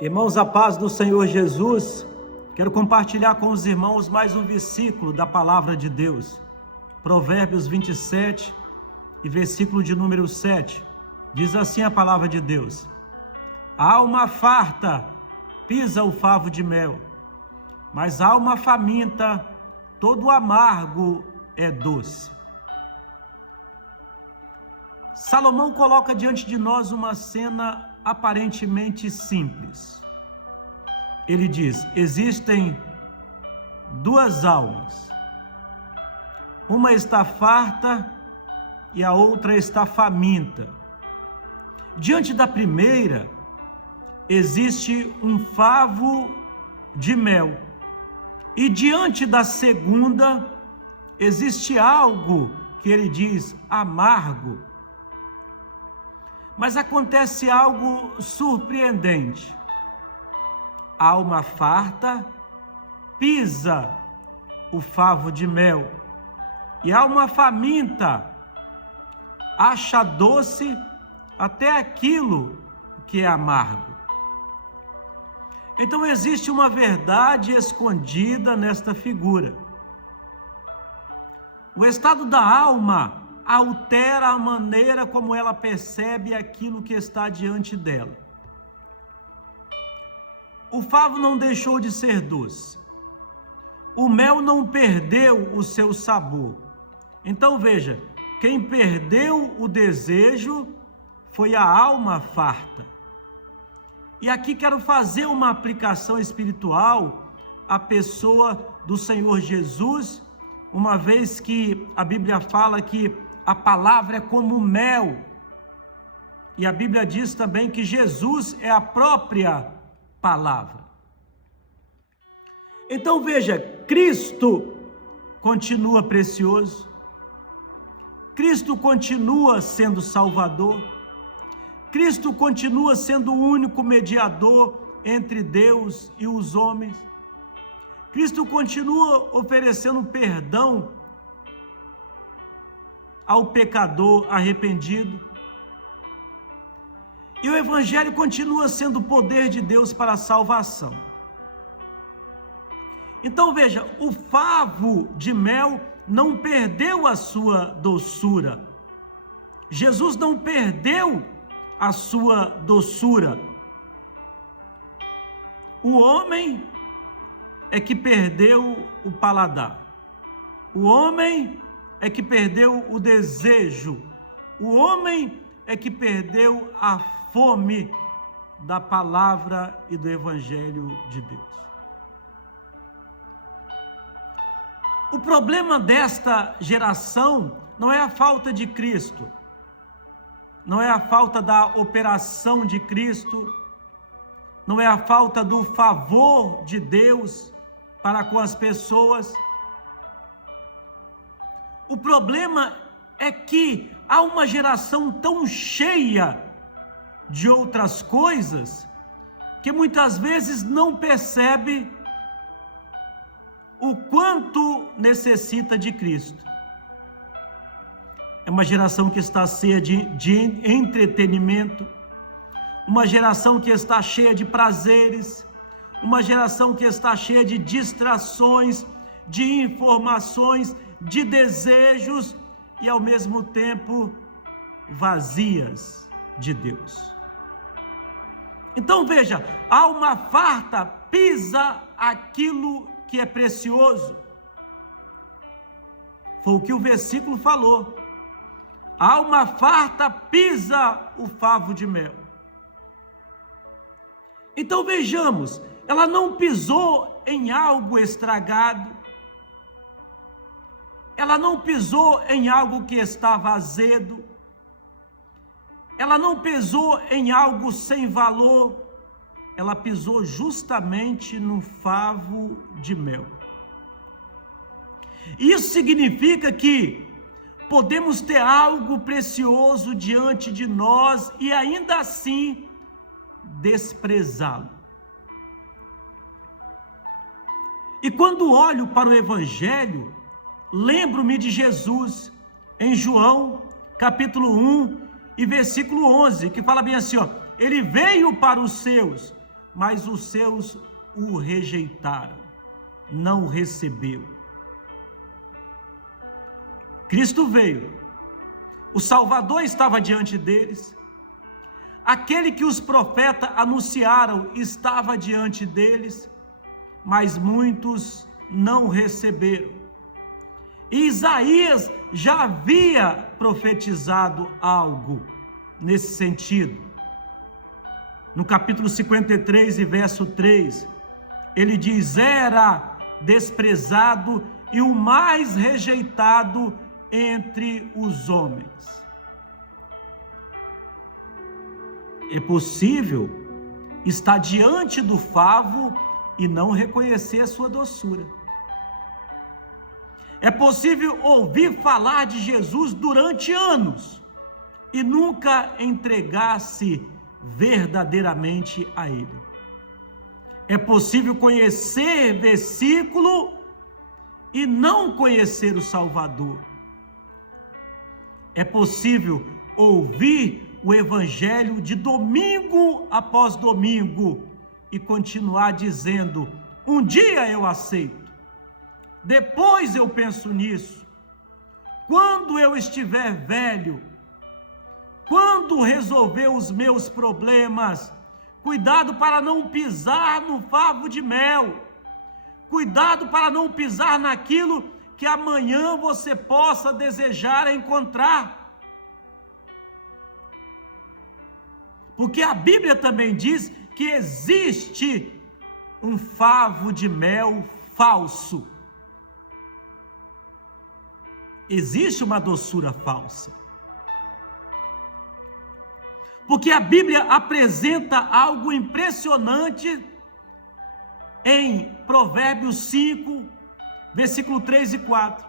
Irmãos, a paz do Senhor Jesus, quero compartilhar com os irmãos mais um versículo da palavra de Deus. Provérbios 27 e versículo de número 7. Diz assim a palavra de Deus: a alma farta pisa o favo de mel, mas a alma faminta, todo amargo é doce. Salomão coloca diante de nós uma cena aparentemente simples. Ele diz: existem duas almas, uma está farta e a outra está faminta. Diante da primeira existe um favo de mel, e diante da segunda existe algo que ele diz amargo. Mas acontece algo surpreendente. A alma farta pisa o favo de mel, e a alma faminta acha doce até aquilo que é amargo. Então existe uma verdade escondida nesta figura. O estado da alma altera a maneira como ela percebe aquilo que está diante dela. O favo não deixou de ser doce. O mel não perdeu o seu sabor. Então veja, quem perdeu o desejo foi a alma farta. E aqui quero fazer uma aplicação espiritual à pessoa do Senhor Jesus, uma vez que a Bíblia fala que a palavra é como mel, e a Bíblia diz também que Jesus é a própria palavra. Então veja, Cristo continua precioso, Cristo continua sendo Salvador, Cristo continua sendo o único mediador entre Deus e os homens, Cristo continua oferecendo perdão ao pecador arrependido, e o Evangelho continua sendo o poder de Deus para a salvação. Então veja, o favo de mel não perdeu a sua doçura, Jesus não perdeu a sua doçura, o homem é que perdeu o paladar, o homem é que perdeu o desejo, o homem é que perdeu a fome da palavra e do Evangelho de Deus. O problema desta geração não é a falta de Cristo, não é a falta da operação de Cristo, não é a falta do favor de Deus para com as pessoas. O problema é que há uma geração tão cheia de outras coisas que muitas vezes não percebe o quanto necessita de Cristo. É uma geração que está cheia de entretenimento, uma geração que está cheia de prazeres, uma geração que está cheia de distrações, de informações, de desejos e ao mesmo tempo vazias de Deus. Então veja, a alma farta pisa aquilo que é precioso. Foi o que o versículo falou. A alma farta pisa o favo de mel. Então vejamos, ela não pisou em algo estragado, ela não pisou em algo que estava azedo, ela não pisou em algo sem valor, ela pisou justamente no favo de mel. Isso significa que podemos ter algo precioso diante de nós e ainda assim desprezá-lo. E quando olho para o Evangelho, lembro-me de Jesus em João, capítulo 1 e versículo 11, que fala bem assim, ó: ele veio para os seus, mas os seus o rejeitaram, não o recebeu. Cristo veio, o Salvador estava diante deles, aquele que os profetas anunciaram estava diante deles, mas muitos não receberam. E Isaías já havia profetizado algo nesse sentido. No capítulo 53 e verso 3, ele diz: era desprezado e o mais rejeitado entre os homens. É possível estar diante do favo e não reconhecer a sua doçura. É possível ouvir falar de Jesus durante anos e nunca entregar-se verdadeiramente a Ele. É possível conhecer versículo e não conhecer o Salvador. É possível ouvir o Evangelho de domingo após domingo e continuar dizendo: um dia eu aceito, depois eu penso nisso, quando eu estiver velho, quando resolver os meus problemas, cuidado para não pisar no favo de mel, cuidado para não pisar naquilo que amanhã você possa desejar encontrar. Porque a Bíblia também diz que existe um favo de mel falso. Existe uma doçura falsa. Porque a Bíblia apresenta algo impressionante em Provérbios 5, versículo 3 e 4.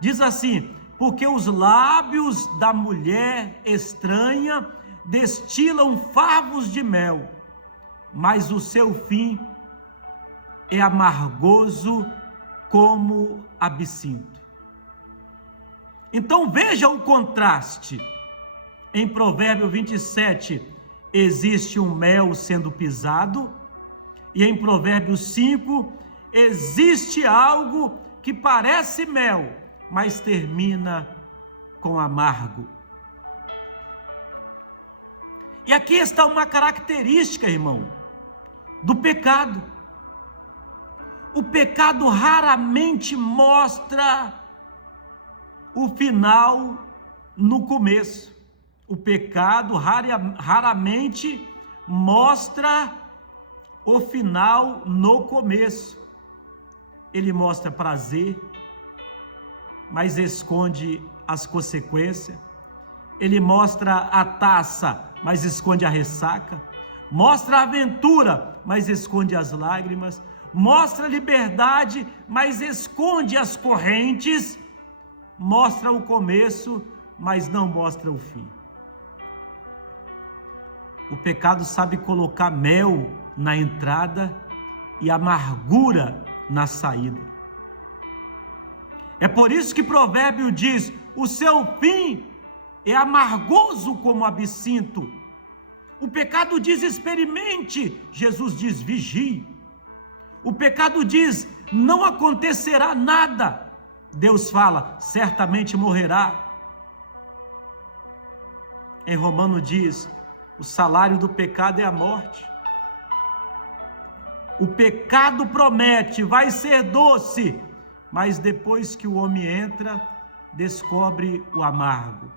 Diz assim: porque os lábios da mulher estranha destilam favos de mel, mas o seu fim é amargoso como absinto. Então veja o contraste. Em Provérbio 27, existe um mel sendo pisado, e em Provérbios 5, existe algo que parece mel, mas termina com amargo. E aqui está uma característica, irmão, do pecado. O pecado raramente mostra o final no começo. O pecado raramente mostra o final no começo. Ele mostra prazer, mas esconde as consequências. Ele mostra a taça, mas esconde a ressaca. Mostra a aventura, mas esconde as lágrimas. Mostra a liberdade, mas esconde as correntes. Mostra o começo, mas não mostra o fim. O pecado sabe colocar mel na entrada e amargura na saída. É por isso que Provérbio diz: o seu fim é amargoso como absinto. O pecado diz: experimente. Jesus diz: vigie. O pecado diz: não acontecerá nada. Deus fala: certamente morrerá. Em Romano diz: o salário do pecado é a morte. O pecado promete, vai ser doce, mas depois que o homem entra, descobre o amargo,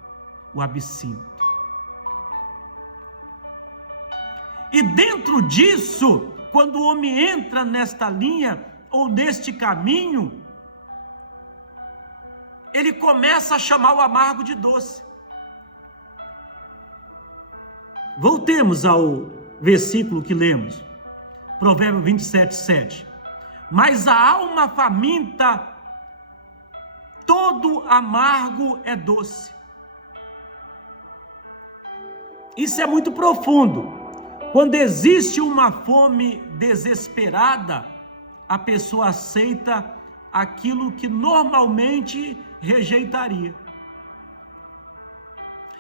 o absinto. E dentro disso, quando o homem entra nesta linha ou neste caminho, ele começa a chamar o amargo de doce. Voltemos ao versículo que lemos, Provérbio 27, 7. Mas a alma faminta, todo amargo é doce. Isso é muito profundo. Quando existe uma fome desesperada, a pessoa aceita aquilo que normalmente rejeitaria.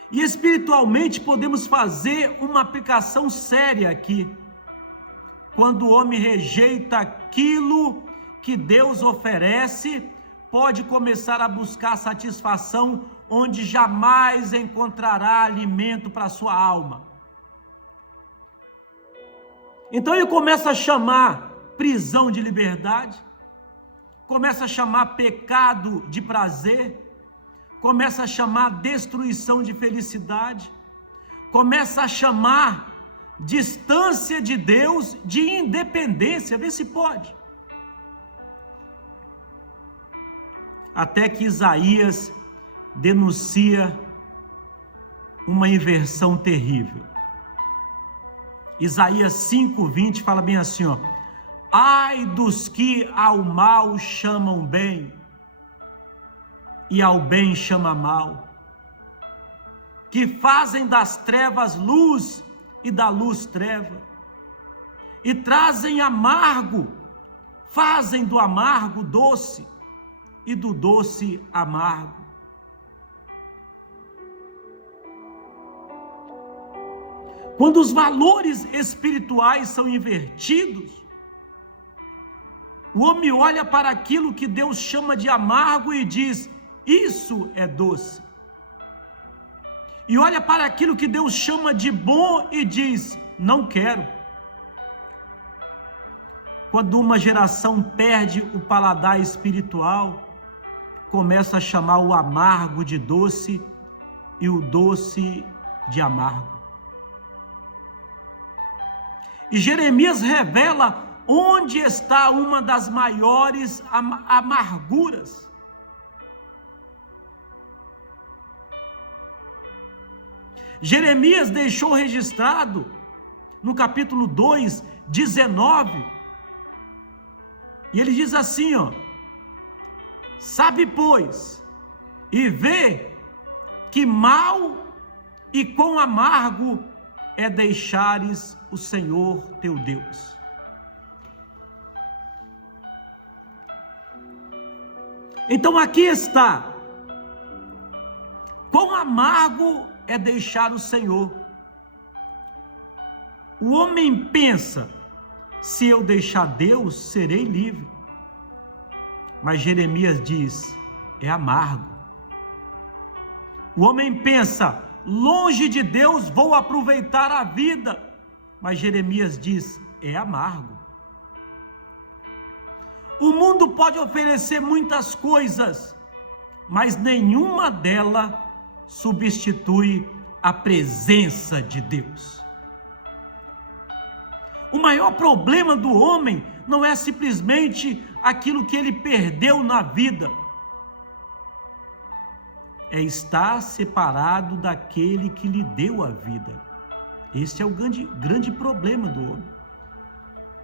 E espiritualmente podemos fazer uma aplicação séria aqui. quando o homem rejeita aquilo que Deus oferece, pode começar a buscar satisfação onde jamais encontrará alimento para a sua alma. Então ele começa a chamar prisão de liberdade, começa a chamar pecado de prazer, começa a chamar destruição de felicidade, começa a chamar distância de Deus de independência. Vê se pode. Até que Isaías denuncia uma inversão terrível. Isaías 5:20 fala bem assim, ó: ai dos que ao mal chamam bem e ao bem chama mal, que fazem das trevas luz e da luz treva, e trazem amargo, fazem do amargo doce e do doce amargo. Quando os valores espirituais são invertidos, o homem olha para aquilo que Deus chama de amargo e diz: isso é doce. E olha para aquilo que Deus chama de bom e diz: não quero. Quando uma geração perde o paladar espiritual, começa a chamar o amargo de doce e o doce de amargo. E Jeremias revela onde está uma das maiores amarguras. Jeremias deixou registrado no capítulo 2, 19, e ele diz assim, ó: sabe, pois, e vê que mal e quão amargo é deixares o Senhor teu Deus. Então aqui está, quão amargo é deixar o Senhor. O homem pensa: se eu deixar Deus, serei livre. Mas Jeremias diz: é amargo. O homem pensa: longe de Deus vou aproveitar a vida. Mas Jeremias diz: é amargo. O mundo pode oferecer muitas coisas, mas nenhuma delas substitui a presença de Deus. O maior problema do homem não é simplesmente aquilo que ele perdeu na vida, é estar separado daquele que lhe deu a vida. Este é o grande problema do homem.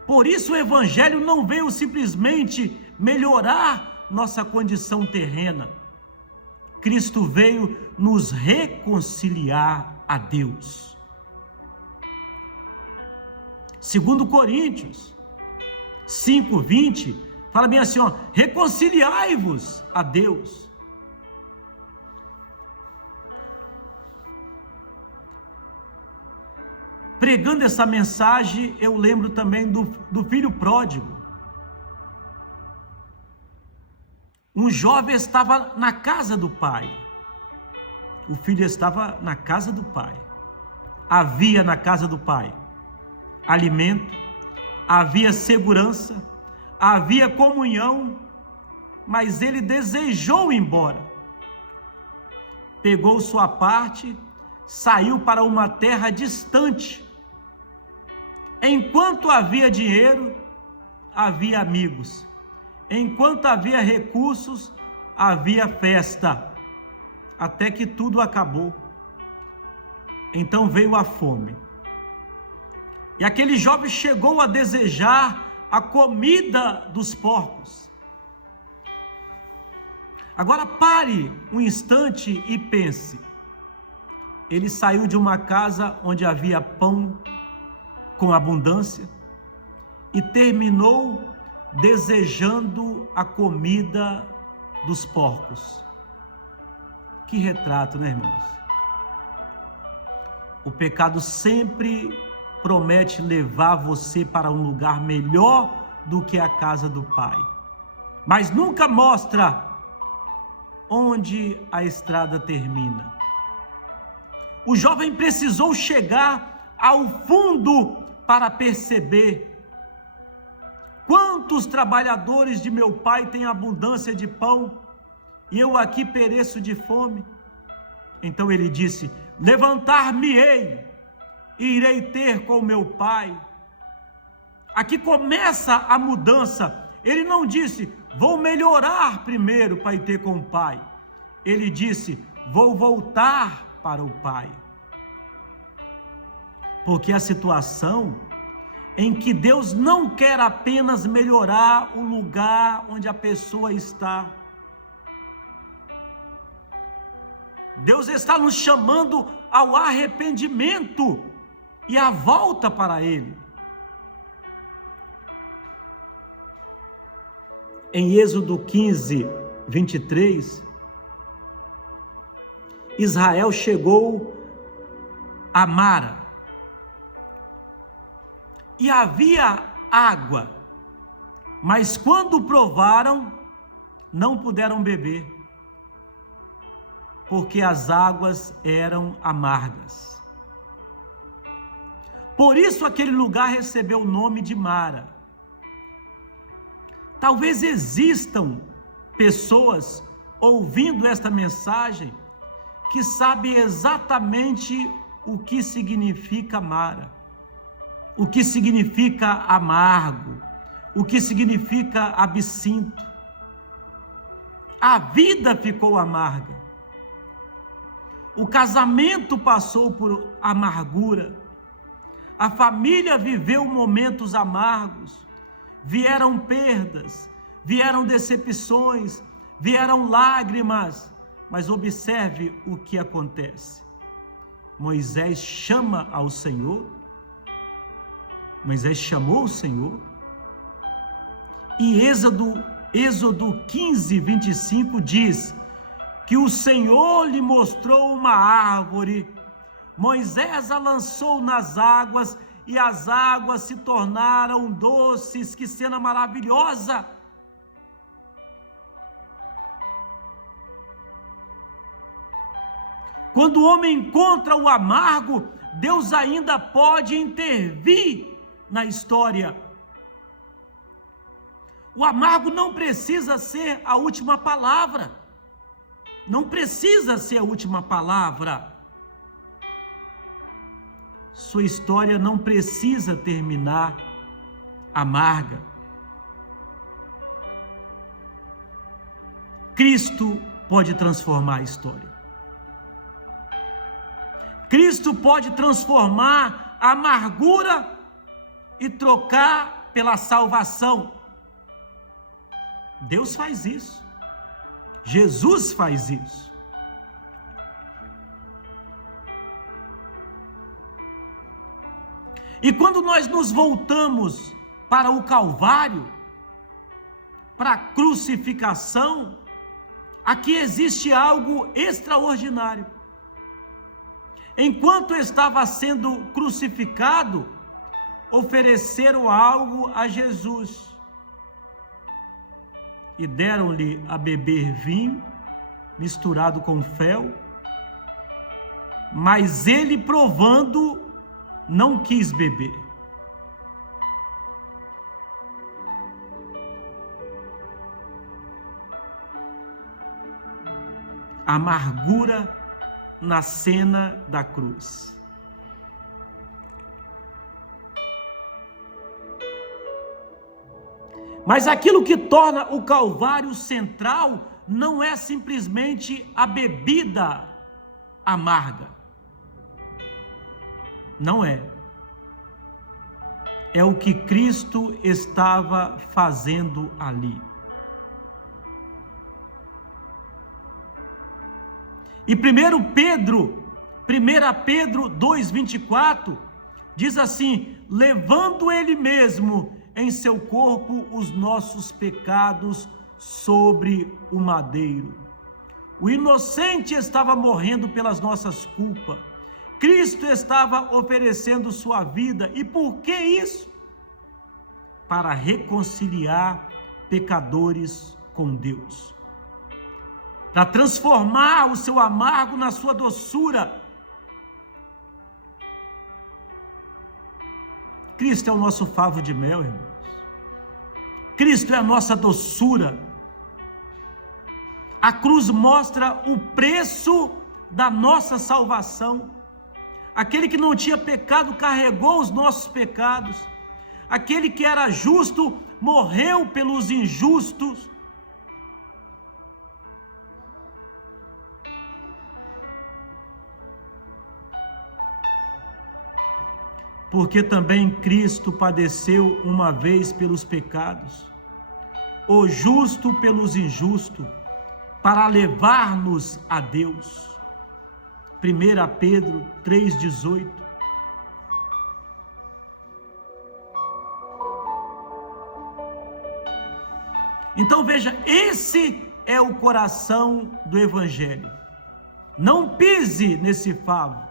Por isso o Evangelho não veio simplesmente melhorar nossa condição terrena. Cristo veio nos reconciliar a Deus. 2 Coríntios 5:20 fala bem assim, ó: reconciliai-vos a Deus. Pregando essa mensagem, eu lembro também do filho pródigo. Um jovem estava na casa do pai. O filho estava na casa do pai. Havia na casa do pai alimento, havia segurança, havia comunhão, mas ele desejou ir embora. Pegou sua parte, saiu para uma terra distante. Enquanto havia dinheiro, havia amigos. Enquanto havia recursos, havia festa. Até que tudo acabou. Então veio a fome. E aquele jovem chegou a desejar a comida dos porcos. Agora pare um instante e pense. Ele saiu de uma casa onde havia pão com abundância e terminou desejando a comida dos porcos. Que retrato, né, irmãos? O pecado sempre promete levar você para um lugar melhor do que a casa do Pai, mas nunca mostra onde a estrada termina. O jovem precisou chegar ao fundo para perceber: quantos trabalhadores de meu pai têm abundância de pão e eu aqui pereço de fome? Então ele disse: levantar-me-ei e irei ter com meu pai. Aqui começa a mudança. Ele não disse: vou melhorar primeiro para ir ter com o pai. Ele disse: vou voltar para o pai. Porque a situação em que Deus não quer apenas melhorar o lugar onde a pessoa está. Deus está nos chamando ao arrependimento e à volta para Ele. Em Êxodo 15, 23, Israel chegou a Mara e havia água, mas quando provaram, não puderam beber, porque as águas eram amargas. Por isso aquele lugar recebeu o nome de Mara. Talvez existam pessoas ouvindo esta mensagem que sabem exatamente o que significa Mara, o que significa amargo, o que significa absinto. A vida ficou amarga. O casamento passou por amargura. A família viveu momentos amargos. Vieram perdas, vieram decepções, vieram lágrimas. Mas observe o que acontece. Moisés chama ao Senhor. Moisés chamou o Senhor. E Êxodo 15, 25 diz que o Senhor lhe mostrou uma árvore. Moisés a lançou nas águas e as águas se tornaram doces. Que cena maravilhosa! Quando o homem encontra o amargo, Deus ainda pode intervir na história. O amargo não precisa ser a última palavra. Não precisa ser a última palavra. Sua história não precisa terminar amarga. Cristo pode transformar a história. Cristo pode transformar a amargura e trocar pela salvação. Deus faz isso. Jesus faz isso. E quando nós nos voltamos para o Calvário, para a crucificação, aqui existe algo extraordinário. Enquanto estava sendo crucificado, ofereceram algo a Jesus e deram-lhe a beber vinho misturado com fel, mas ele, provando, não quis beber. Amargura na cena da cruz. Mas aquilo que torna o Calvário central não é simplesmente a bebida amarga. Não é. É o que Cristo estava fazendo ali. E 1 Pedro 2,24 diz assim: levando ele mesmo em seu corpo os nossos pecados sobre o madeiro. O inocente estava morrendo pelas nossas culpas, Cristo estava oferecendo sua vida. E por que isso? Para reconciliar pecadores com Deus, para transformar o seu amargo na sua doçura. Cristo é o nosso favo de mel, irmãos. Cristo é a nossa doçura. A cruz mostra o preço da nossa salvação. Aquele que não tinha pecado carregou os nossos pecados. Aquele que era justo morreu pelos injustos. Porque também Cristo padeceu uma vez pelos pecados, o justo pelos injustos, para levar-nos a Deus. 1 Pedro 3,18. Então veja, esse é o coração do Evangelho. Não pise nesse favo,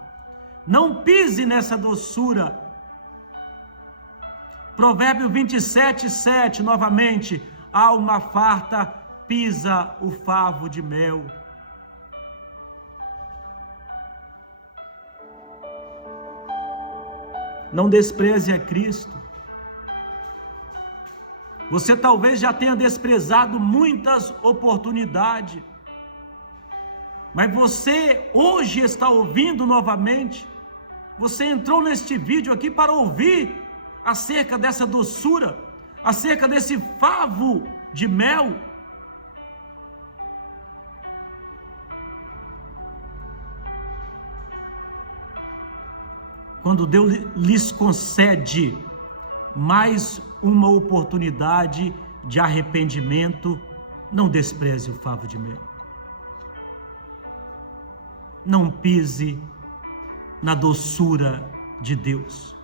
não pise nessa doçura. Provérbio 27:7, novamente, alma farta pisa o favo de mel. Não despreze a Cristo. Você talvez já tenha desprezado muitas oportunidades, mas você hoje está ouvindo novamente. Você entrou neste vídeo aqui para ouvir acerca dessa doçura, acerca desse favo de mel. Quando Deus lhes concede mais uma oportunidade de arrependimento, não despreze o favo de mel. Não pise na doçura de Deus.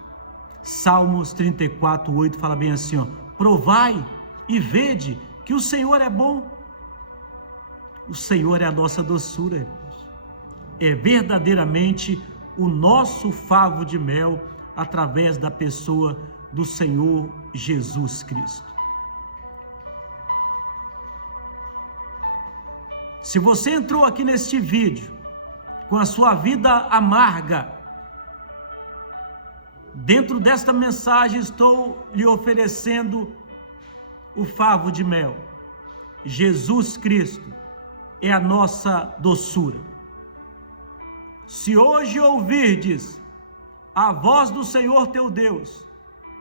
Salmos 34:8 fala bem assim, ó: provai e vede que o Senhor é bom. O Senhor é a nossa doçura, irmãos. É verdadeiramente o nosso favo de mel através da pessoa do Senhor Jesus Cristo. Se você entrou aqui neste vídeo com a sua vida amarga, dentro desta mensagem estou lhe oferecendo o favo de mel. Jesus Cristo é a nossa doçura. Se hoje ouvirdes a voz do Senhor teu Deus,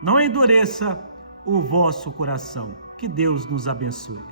não endureça o vosso coração. Que Deus nos abençoe.